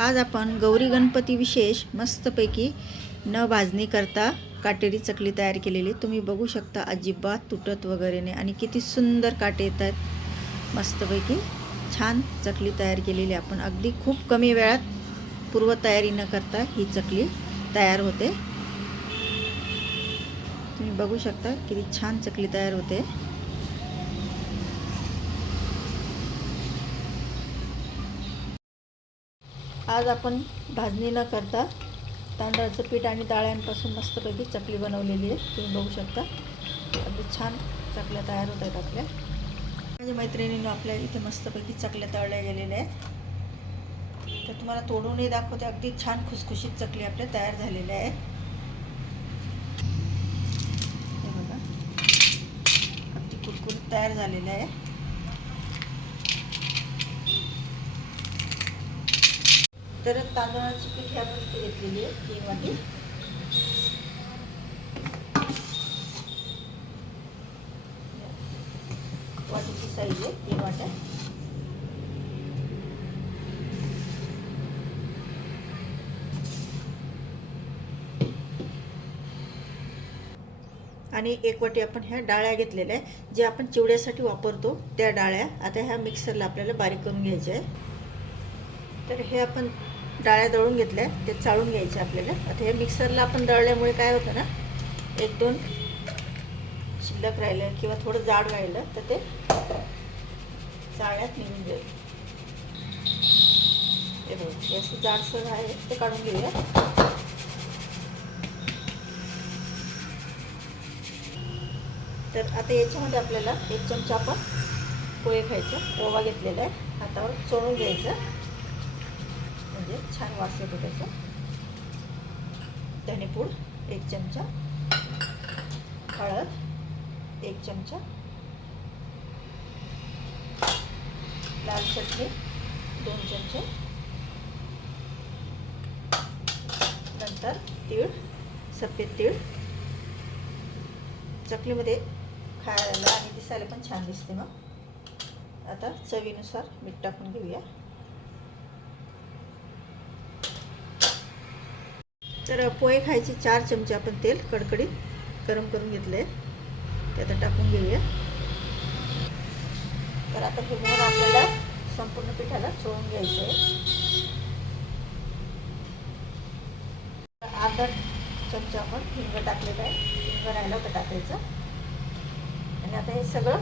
आज आपण गौरी गणपती विशेष मस्तपैकी न भाजणी करता काटेरी चकली तयार केलेली. तुम्ही बघू शकता अजिबात तुटत वगैरे नाही आणि किती सुंदर काटे येत आहेत. मस्तपैकी छान चकली तयार केलेली आपण. अगदी खूप कमी वेळात पूर्वतयारी न करता ही चकली तयार होते. तुम्ही बघू शकता किती छान चकली तयार होते. आज आपण भाजणी न करता तांदळाचं पीठ आणि डाळ्यांपासून मस्तपैकी चकली बनवलेली आहे. तुम्ही बघू शकता. अगदी छान चकल्या तयार होत आहेत आपल्या. माझ्या मैत्रिणीनं आपल्या इथे मस्तपैकी चकल्या तळल्या गेलेल्या आहेत. तर तुम्हाला तोडूनही दाखवते. अगदी छान खुसखुशीत चकली आपल्या तयार झालेल्या आहेत. हे बघा. अगदी कुरकुरीत तयार झालेल्या आहे तर तांदळाची पीठ आपण इथे घेतलेली आहे तीन वाटी. वाटीची साईज आहे तीन वाट्या. आणि एक वाटी आपण ह्या डाळ्या घेतलेल्या आहे जे आपण चिवड्यासाठी वापरतो त्या डाळ्या आता ह्या मिक्सरला आपल्याला बारीक करून घ्यायच्या आहे तर हे आपण डाळ्या दळून घेतल्या ते चाळून घ्यायचे आपल्याला. आता हे मिक्सरला आपण दळल्यामुळे काय होतं ना एक दोन शिल्लक राहिलं किंवा थोडं जाड राहिलं तर ते चाळ्यात निघून जाईल. हे बघ हे असं जाडसर आहे. ते काढून घेऊया. तर आता याच्यामध्ये आपल्याला एक चमचा आपण पोहे खायचं ओवा घेतलेला आहे. हातावर चोळून घ्यायचं. म्हणजे छान वास येतो त्याचा. धनेपूड एक चमचा हळद एक चमचा लाल चटणी दोन चमचे. नंतर तीळ सफेद तीळ. चकलीमध्ये खायला आणि दिसायला पण छान दिसते मग. आता चवीनुसार मीठ टाकून घेऊया. तर पोहे खायचे चार चमचे आपण तेल कडकडीत गरम करून घेतले. ते आता टाकून घेऊया. तर आता हे मोहन आपल्याला संपूर्ण पिठाला चोळून घ्यायचं आहे. अर्धा चमचा आपण हिंग टाकलेलं आहे. हिंग राहिलं होतं टाकायचं. आणि आता हे सगळं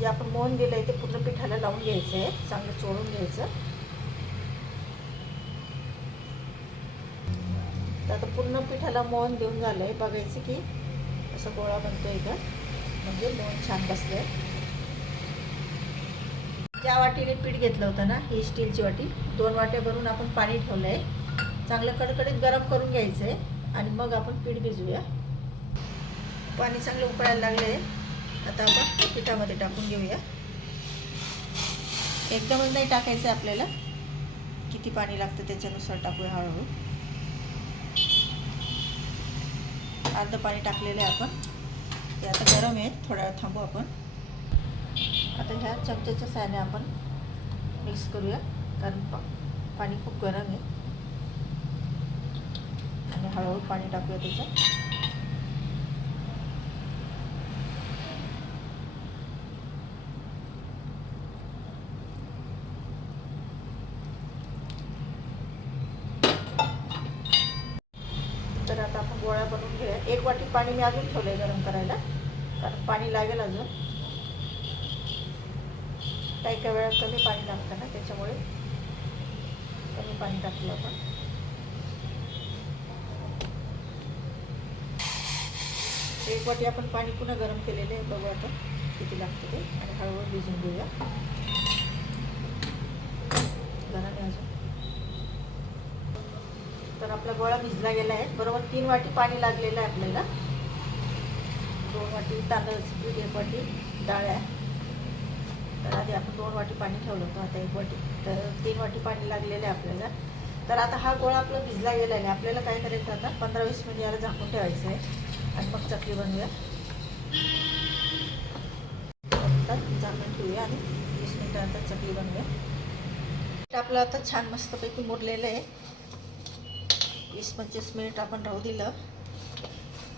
जे आपण मोहन दिलं आहे ते पूर्ण पिठाला लावून घ्यायचं आहे. चांगलं चोळून घ्यायचं. तर आता पूर्ण पिठाला मोहन देऊन झालं. आहे बघायचं की असं गोळा बनतो आहे का? म्हणजे मोहन छान बसलं आहे ज्या वाटीने पीठ घेतलं होतं ना ही स्टीलची वाटी दोन वाट्या भरून आपण पाणी ठेवलं आहे चांगलं कडकडीत गरम करून घ्यायचं आहे आणि मग आपण पीठ भिजूया. पाणी चांगलं उकळायला लागलं आहे आता आपण पिठामध्ये टाकून घेऊया. एकदमच नाही टाकायचं आपल्याला. किती पाणी लागतं त्याच्यानुसार टाकूया हळूहळू. अर्ध पाणी टाकलेलं आहे आपण. ते आता गरम आहेत थोड्या वेळ थांबू आपण. आता ह्या चमच्याच्या साहाय्याने आपण मिक्स करूया कारण पाणी खूप गरम आहे. आणि हळूहळू पाणी टाकूया त्याच्यात तर आता आपण गोळ्या बनवून घेऊया एक वाटी पाणी मी अजून ठेवलं आहे गरम करायला. कारण पाणी लागेल अजून. काही काही वेळा कमी पाणी लागतं ना त्याच्यामुळे कमी पाणी टाकलं आपण. एक वाटी आपण पाणी पुन्हा गरम केलेलं आहे बघू आता किती लागतं ते. आणि हळूहळू भिजून घेऊया. गरम अजून तर आपला गोळा भिजला गेला आहे. बरोबर तीन वाटी पाणी लागलेलं आहे आपल्याला. दोन वाटी तांदळाची पीठ एक वाटी डाळ्या तर आधी आपण दोन वाटी पाणी ठेवलं होतं आता एक वाटी. तर तीन वाटी पाणी लागलेलं आहे आपल्याला. तर आता हा गोळा आपला भिजला गेला आहे. आपल्याला काय करायचं आता? पंधरा वीस मिनिट याला झाकून ठेवायचं आहे. आणि मग चकली बनवूया. झाकून ठेवूया आणि वीस मिनिटानंतर चकली बनवूया. आपलं आता छान मस्तपैकी मुरलेलं आहे. वीस पंचवीस मिनिट आपण राहू दिलं.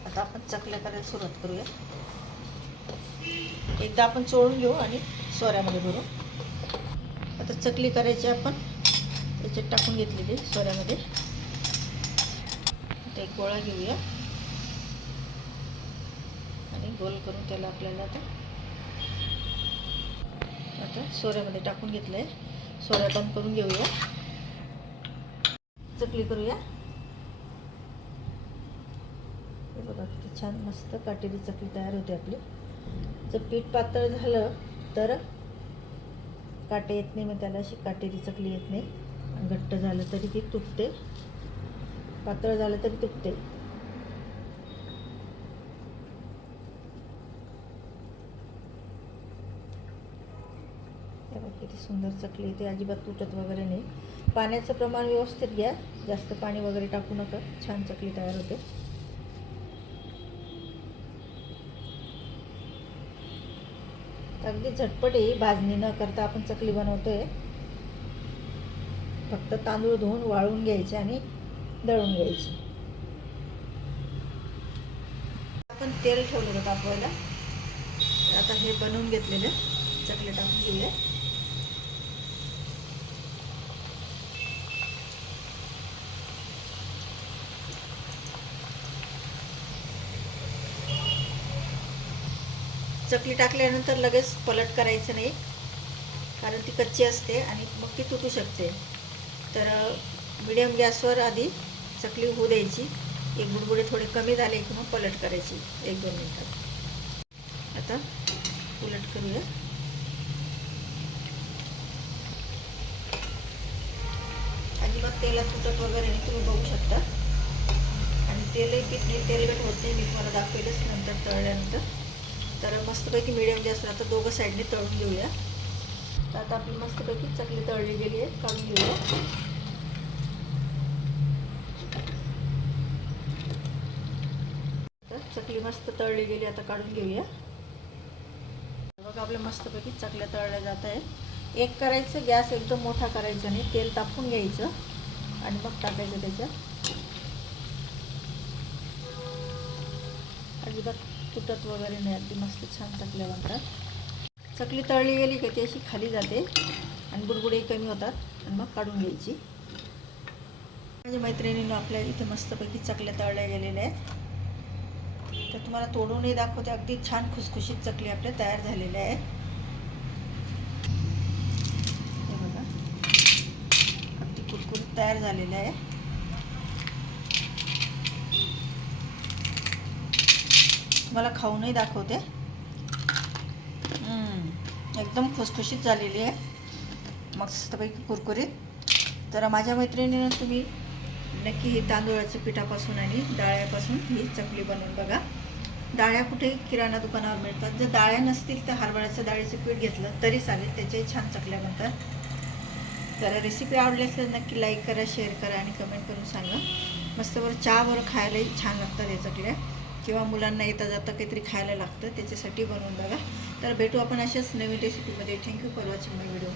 आता आपण चकल्या करायला सुरुवात करूया. एकदा आपण चोळून घेऊ आणि सोऱ्यामध्ये भरू आता चकली करायची आपण. त्याच्यात टाकून घेतलेली सोऱ्यामध्ये. आता एक गोळा घेऊया. आणि गोल करून त्याला आपल्याला आता आता सोऱ्यामध्ये टाकून घेतलं आहे सोऱ्या बंद करून घेऊया. चकली करूया. हे बघा किती छान मस्त काटेरी चकली तयार होते आपली. जर पीठ पातळ झालं तर काटे येत नाही मग त्याला अशी काटेरी चकली येत नाही. घट्ट झालं तरी ती तुटते. पातळ झालं तरी तुटते. किती सुंदर चकली येते. ते अजिबात तुटत वगैरे नाही. पाण्याचं प्रमाण व्यवस्थित घ्या. जास्त पाणी वगैरे टाकू नका. छान चकली तयार होते. अगदी झटपट आहे भाजणी न करता आपण चकली बनवतोय. फक्त तांदूळ धुवून वाळून घ्यायचे आणि दळून घ्यायचे. आपण तेल ठेवलं होतं तापवायला आता हे बनवून घेतलेलं चकली टाकून घेऊया चकली टाकल्यानंतर लगेच पलट करायचं नाही कारण ती कच्ची असते आणि मग ती तुटू शकते. तर मिडियम गॅसवर आधी चकली होऊ द्यायची. एक बुडबुडे थोडे कमी झाले की मग पलट करायची. एक दोन मिनटात आता उलट करूया. अजिबात तेला तुटत वगैरे नाही तुम्ही बघू शकता. आणि तेलही किती तेलगट होत नाही. मी तुम्हाला दाखवेलच नंतर तळल्यानंतर. तर मस्तपैकी मिडियम गॅसवर आता दोघं साईडने तळून घेऊया. तर आता आपली मस्तपैकी चकली तळली गेली आहे काढून घेऊया. तर चकली मस्त तळली गेली आता काढून घेऊया. बघा आपल्या मस्तपैकी चकल्या तळल्या जात आहे एक करायचं गॅस एकदम मोठा करायचा नाही तेल तापून घ्यायचं आणि मग टाकायचं त्याच्यात. अजिबात तुटत वगैरे नाही. अगदी मस्त छान चकल्या बनतात. चकली तळली गेली की ती अशी खाली जाते आणि बुडबुडे कमी होतात आणि मग काढून घ्यायची. माझ्या मैत्रिणीनं आपल्या इथे मस्तपैकी चकल्या तळल्या गेलेल्या आहेत. तर तुम्हाला तोडूनही दाखवते. अगदी छान खुसखुशीत चकली आपल्या तयार झालेल्या आहेत. हे बघा. अगदी तयार झालेलं आहे मला खाऊनही दाखवते. एकदम खुसखुशीत झालेली आहे. मस्तपैकी कुरकुरीत. तर माझ्या मैत्रिणीनं तुम्ही नक्की ही तांदूळाच्या पिठापासून आणि डाळ्यापासून ही चकली बनवून बघा. डाळ्या कुठे किराणा दुकानावर मिळतात. जर डाळ्या नसतील तर हरभऱ्याचं डाळीचं पीठ घेतलं तरी चालेल. त्याच्याही छान चकल्या बनतात. तर रेसिपी आवडली असेल नक्की लाईक करा शेअर करा आणि कमेंट करून सांगा. मस्त बरं खायलाही छान लागतात या चकल्या. किंवा मुलांना येता जाता काहीतरी खायला लागतं त्याच्यासाठी बनवून बघा. तर भेटू आपण अशाच नवीन रेसिपीमध्ये thank you for watching my video